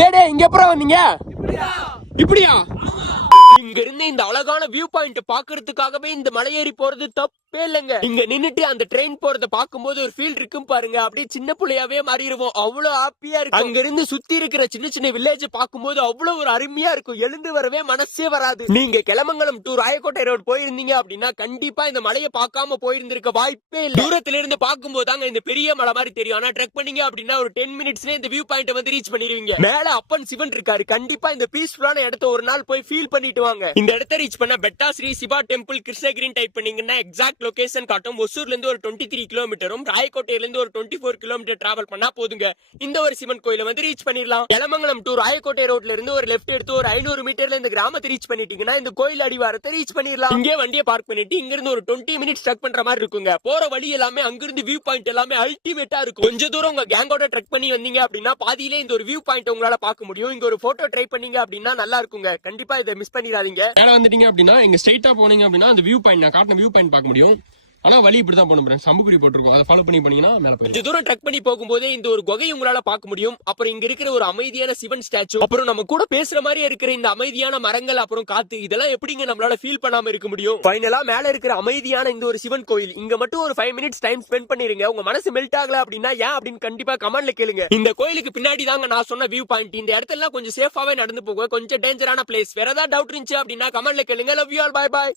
டேய் இங்க எப்பறம் வந்தீங்க? இப்படியா? இங்க இருந்து இந்த அழகான வியூ பாயிண்ட் பாக்குறதுக்காகவே இந்த மலையேறி போறது தப்பே இல்லைங்க. இங்க நின்னுட்டு அந்த ட்ரெயின் போறத பாக்கும்போது ஒரு ஃபீல் இருக்கும் பாருங்க, அப்படியே சின்ன புள்ளையாவே மாறிடுவோம். அவ்வளவு ஹாப்பியா இருக்கு. அங்க இருந்து சுத்தி இருக்கிற சின்ன சின்ன வில்லேஜ் பாக்கும்போது அவ்வளவு ஒரு அருமையா இருக்கும். எழுந்து வரவே மனசே வராது. நீங்க கிளமங்கலம் டு ராயக்கோட்டை ரோடு போயிருந்தீங்க அப்படின்னா கண்டிப்பா இந்த மலையை பார்க்காம போயிருந்திருக்க வாய்ப்பே இல்ல. தூரத்துல இருந்து பாக்கும்போது தாங்க இந்த பெரிய மலை மாதிரி தெரியும். ஆனா ட்ரெக் பண்ணீங்க அப்படின்னா ஒரு 10 மினிட்ஸ்ல இந்த வியூ பாயிண்ட் வந்து ரீச் பண்ணிடுவீங்க. மேல அப்பன் சிவன் இருக்காரு. கண்டிப்பா இந்த பீஸ்ஃபுல்லான இடத்த ஒரு நாள் போய் ஃபீல் பண்ணிட்டு வாங்க. இந்த இடத்தை ரீச் பண்ண பெட்டா ஸ்ரீ சிவா டெம்பிள் கிருஷ்ணகிரின்னு டைப் பண்ணீங்கன்னா எக்ஸாக்ட் லொகேஷன் காட்டும். ஒசூர்ல இருந்து ஒரு 23 கிலோமீட்டரும் ராயக்கோட்டையில இருந்து ஒரு 24 கிலோமீட்டர் டிராவல் பண்ணா போதுங்க. இந்த ஒரு சிவன் கோயில வந்து ரீச் பண்ணிடலாம். எலமங்கலம் டு ராயக்கோட்டை ரோட்ல இருந்து ஒரு லெஃப்ட் எடுத்து ஒரு 500 மீட்டர்ல இந்த கிராமத்தை ரீச் பண்ணிட்டீங்கன்னா இந்த கோயில் அடிவாரத்தை ரீச் பண்ணிடலாம். இங்கே வண்டியை பார்க் பண்ணிட்டு இங்க இருந்து ஒரு 20 மினிட்ஸ் ட்ரெக் பண்ற மாதிரி இருக்குங்க. போற வழி எல்லாமே அங்கிருந்து வியூ பாயிண்ட் எல்லாமே அல்டிமேட்டா இருக்கும். கொஞ்ச தூரம் உங்க கேங்கோட ட்ரெக் பண்ணி வந்தீங்க அப்படின்னா பாதியிலே இந்த ஒரு வியூ பாயிண்ட் உங்களால பார்க்க முடியும். இங்க ஒரு போட்டோ ட்ரை பண்ணீங்க அப்படின்னா நல்லா இருக்குங்க. கண்டிப்பா இதை மிஸ் பண்ணிடாதீங்க. மேல வந்துட்டீங்க அப்படின்னா இங்க ஸ்ட்ரைட்டா போனீங்க அப்படின்னா அந்த வியூ பாயிண்ட் நான் காட்டின வியூ பாயிண்ட் பார்க்க முடியும். ஆனா வழி இப்படிதான் போகணும். சம்புக்குறி போட்டுருக்கோம். அதை ஃபாலோ பண்ணி போனீங்கன்னா மேல போய் கொஞ்சம் தூரம் ட்ரெக் பண்ணி போகும்போதே இந்த ஒரு குகை உங்களால பார்க்க முடியும். அப்புறம் இங்க இருக்கிற ஒரு அமைதியான சிவன் ஸ்டாச்சு, அப்புறம் நம்ம கூட பேசுற மாதிரி இருக்கிற இந்த அமைதியான மரங்கள், அப்புறம் காத்து, இதெல்லாம் எப்படிங்க நம்மளால ஃபீல் பண்ணாம இருக்க முடியும்? ஃபைனலா மேல இருக்கிற அமைதியான இந்த ஒரு சிவன் கோயில் இங்க மட்டும் ஒரு 5 மினிட்ஸ் டைம் ஸ்பெண்ட் பண்ணிருங்க. உங்க மனசு மெல்ட் ஆகல அப்படின்னா ஏன் அப்படின்னு கண்டிப்பா கமெண்ட்ல கேளுங்க. இந்த கோயிலுக்கு பின்னாடி தாங்க நான் சொன்ன வியூ பாயிண்ட். இந்த இடத்துல கொஞ்சம் சேஃபாவே நடந்து போக, கொஞ்சம் டேஞ்சரான பிளேஸ். வேற ஏதாவது டவுட் இருந்துச்சு அப்படின்னா கமெண்ட்ல கேளுங்க. Love you all. Bye by.